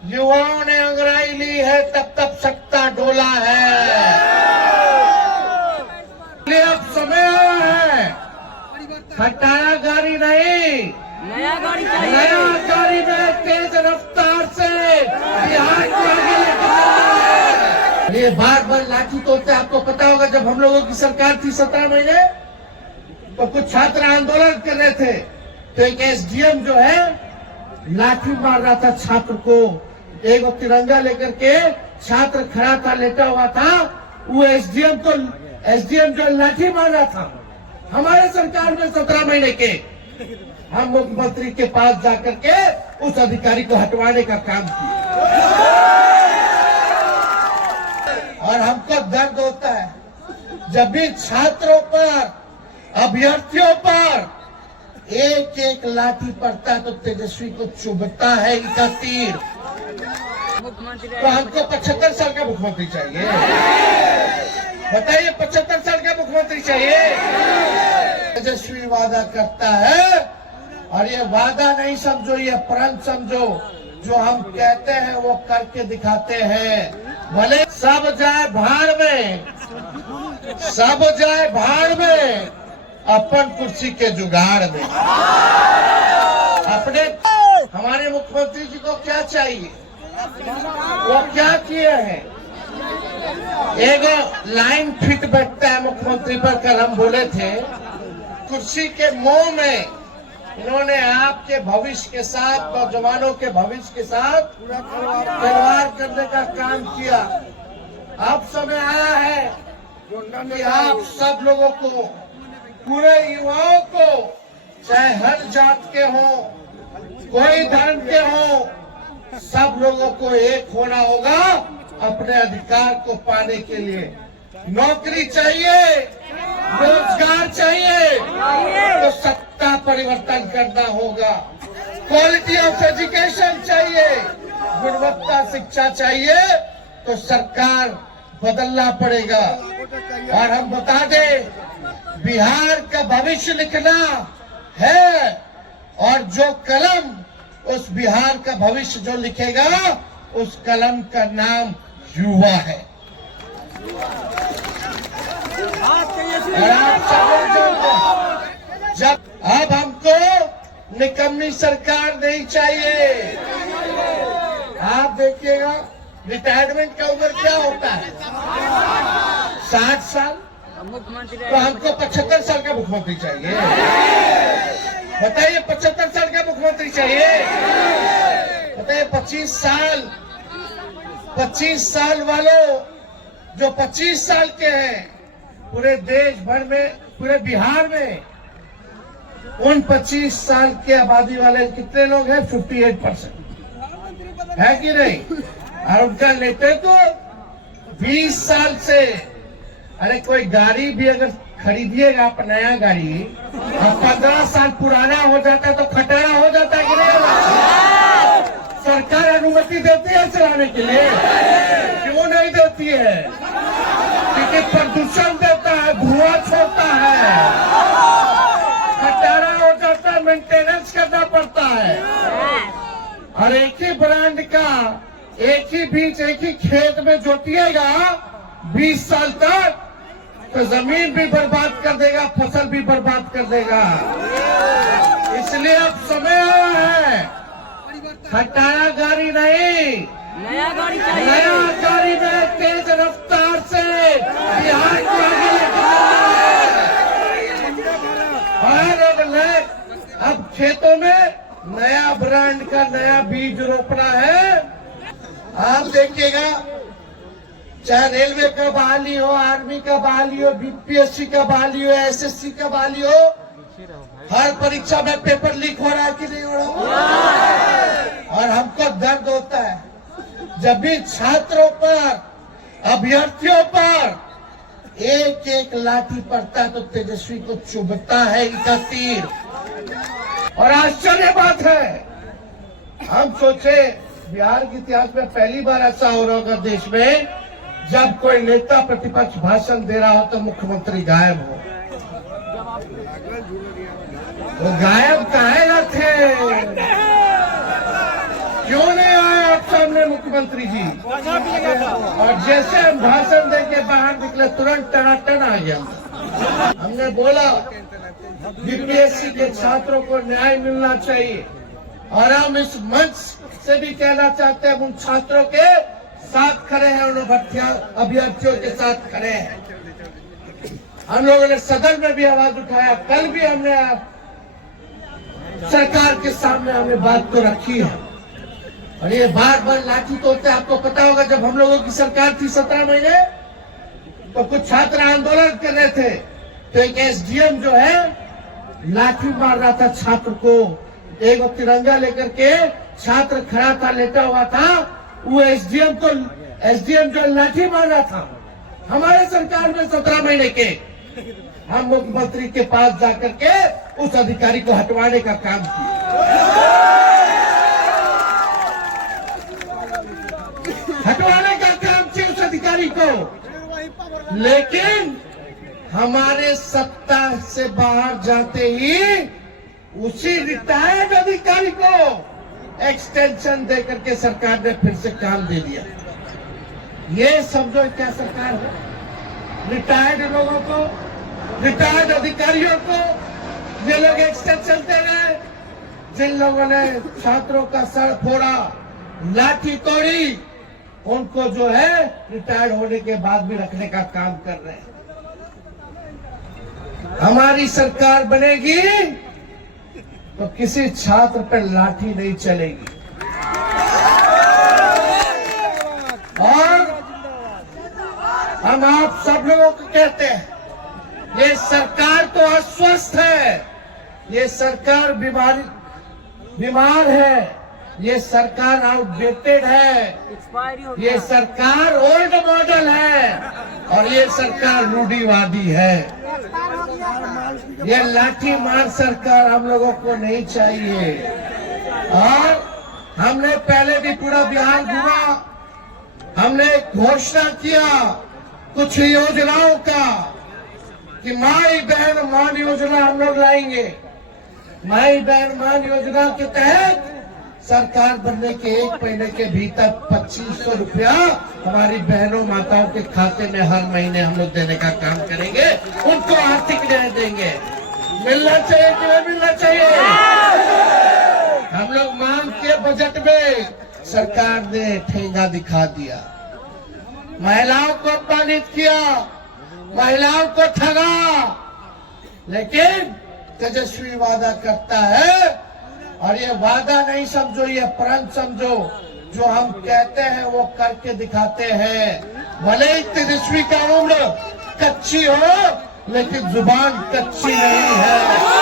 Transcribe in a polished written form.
युवाओं ने अंगड़ाई ली है, तब तब सत्ता डोला है। अब समय आया है, खटारा गाड़ी नहीं, नया गाड़ी चाहिए। नया गाड़ी में तेज रफ्तार से बिहार को आगे लेकर। ये बार बार लाठी तोड़ते, आपको पता होगा जब हम लोगों की सरकार थी 17 महीने, तो कुछ छात्र आंदोलन कर रहे थे, तो एक एसडीएम जो है लाठी मार रहा था छात्र को। एक वो तिरंगा लेकर के छात्र खड़ा था, लेटा हुआ था, वो एसडीएम जो लाठी मार रहा था, हमारे सरकार में 17 महीने के हम मुख्यमंत्री के पास जाकर के उस अधिकारी को हटवाने का काम किया। और हमको दर्द होता है जब भी छात्रों पर, अभ्यर्थियों पर एक एक लाठी पड़ता है तो तेजस्वी को चुभता है इनका तीर। तो हमको 75 साल का मुख्यमंत्री चाहिए। बताइए, 75 साल का मुख्यमंत्री चाहिए। तेजस्वी वादा करता है, और ये वादा नहीं समझो, ये प्रण समझो। जो हम कहते हैं वो करके दिखाते हैं। भले सब जाए भाड़ में, सब जाए भाड़ में, अपन कुर्सी के जुगाड़ में। अपने हमारे मुख्यमंत्री जी को क्या चाहिए, वो क्या किए हैं। एक लाइन फिट बैठता है मुख्यमंत्री पर, कल हम बोले थे, कुर्सी के मोह में इन्होंने आपके भविष्य के साथ, नौजवानों के भविष्य के साथ खिलवाड़ करने का काम किया। अब समय आया है कि आप सब लोगों को, पूरे युवाओं को, चाहे हर जात के हो, कोई धर्म के हो, सब लोगों को एक होना होगा अपने अधिकार को पाने के लिए। नौकरी चाहिए, रोजगार चाहिए, तो सत्ता परिवर्तन करना होगा। क्वालिटी ऑफ एजुकेशन चाहिए, गुणवत्ता शिक्षा चाहिए, तो सरकार बदलना पड़ेगा। और हम बता दें, बिहार का भविष्य लिखना है, और जो कलम उस बिहार का भविष्य जो लिखेगा, उस कलम का नाम युवा है। और आप सब जब अब हमको निकम्मी सरकार नहीं चाहिए। आप देखिएगा, रिटायरमेंट का उम्र क्या होता है, 60 साल। तो हमको 75 साल का मुख्यमंत्री चाहिए। बताइए, 75 साल का मुख्यमंत्री चाहिए। बताइए, 25 साल वालों, जो 25 साल के हैं, पूरे देश भर में, पूरे बिहार में उन 25 साल के आबादी वाले कितने लोग हैं? 58% है कि नहीं? और उनका नेतृत्व 20 साल से। अरे कोई गाड़ी भी अगर खरीदिएगा आप, नया गाड़ी, और 15 साल पुराना हो जाता है तो खटारा हो जाता है कि नहीं? सरकार अनुमति देती है चलाने के लिए? क्यों नहीं देती है? क्योंकि प्रदूषण देता है, धुआं छोड़ता है, खटारा हो जाता है, मेंटेनेंस करना पड़ता है। और एक ही ब्रांड का, एक ही बीज, एक ही खेत में जोतिएगा 20 साल तक, तो जमीन भी बर्बाद कर देगा, फसल भी बर्बाद कर देगा। इसलिए अब समय आया है, खटारा गाड़ी नहीं, नया गाड़ी चाहिए। नया गाड़ी में तेज रफ्तार से बिहार को आगे लेकर। अब खेतों में नया ब्रांड का नया बीज रोपना है। आप देखिएगा, चाहे रेलवे का बहाली हो, आर्मी का बहाली हो, बीपीएससी का बहाली हो, एसएससी का बहाली हो, हर परीक्षा में पेपर लीक हो रहा है कि नहीं हो रहा? और हमको दर्द होता है जब भी छात्रों पर, अभ्यर्थियों पर एक एक लाठी पड़ता है तो तेजस्वी को चुभता है इनका तीर। और आश्चर्य बात है, हम सोचे बिहार के इतिहास में पहली बार ऐसा हो रहा होगा देश में, जब कोई नेता प्रतिपक्ष भाषण दे रहा हो तो मुख्यमंत्री गायब हो। वो गायब काहे न थे? क्यों नहीं आए सामने मुख्यमंत्री जी। और जैसे हम भाषण देके बाहर निकले तुरंत टनाटन आ गया। हमने बोला बीपीएससी के छात्रों को न्याय मिलना चाहिए और हम इस मंच से भी कहना चाहते हैं, उन छात्रों के साथ खड़े हैं, उन अभ्यर्थियों के साथ खड़े हैं। हम लोगों ने सदन में भी आवाज उठाया, कल भी हमने सरकार के सामने हमने बात तो रखी है। और ये बार बार लाठी तोड़ते, आपको पता होगा जब हम लोगों की सरकार थी 17 महीने, तो कुछ छात्र आंदोलन कर रहे थे, तो एक एसडीएम जो है लाठी मार रहा था छात्र को। एक तिरंगा लेकर के छात्र खड़ा था, लेटा हुआ था, वो एसडीएम जो लाठी मार रहा था हमारे सरकार में 17 महीने के। हम मुख्यमंत्री के पास जाकर के उस अधिकारी को हटवाने का काम किया। हटवाने का काम किया उस अधिकारी को, लेकिन हमारे सत्ता से बाहर जाते ही उसी रिटायर्ड अधिकारी को एक्सटेंशन देकर के सरकार ने फिर से काम दे दिया। ये समझो क्या सरकार है? रिटायर्ड लोगों को, रिटायर्ड अधिकारियों को ये लोग एक्सटेंशन दे रहे हैं। जिन लोगों ने छात्रों का सर फोड़ा, लाठी तोड़ी, उनको जो है रिटायर्ड होने के बाद भी रखने का काम कर रहे हैं। हमारी सरकार बनेगी तो किसी छात्र पर लाठी नहीं चलेगी। और हम आप सब लोगों को कहते हैं, ये सरकार तो अस्वस्थ है, ये सरकार बीमार है, ये सरकार आउटडेटेड है, ये सरकार ओल्ड मॉडल है और ये सरकार रूढ़िवादी है। ये लाठी मार सरकार हम लोगों को नहीं चाहिए। और हमने पहले भी पूरा बिहार घूमा, हमने घोषणा किया कुछ योजनाओं का कि माई बहन मान योजना हम लोग लाएंगे। माई बहन मान योजना के तहत सरकार बनने के 1 महीने के भीतर 2500 रुपया हमारी बहनों माताओं के खाते में हर महीने हम लोग देने का काम करेंगे, उनको आर्थिक न्याय देंगे। मिलना चाहिए कि नहीं मिलना चाहिए? हम लोग मांग किए बजट में, सरकार ने ठेंगा दिखा दिया, महिलाओं को अपमानित किया, महिलाओं को ठगा। लेकिन तेजस्वी वादा करता है, और ये वादा नहीं समझो, ये प्रण समझो, जो हम कहते हैं वो करके दिखाते हैं। भले ही तेजस्वी का उम्र कच्ची हो, लेकिन जुबान कच्ची नहीं है।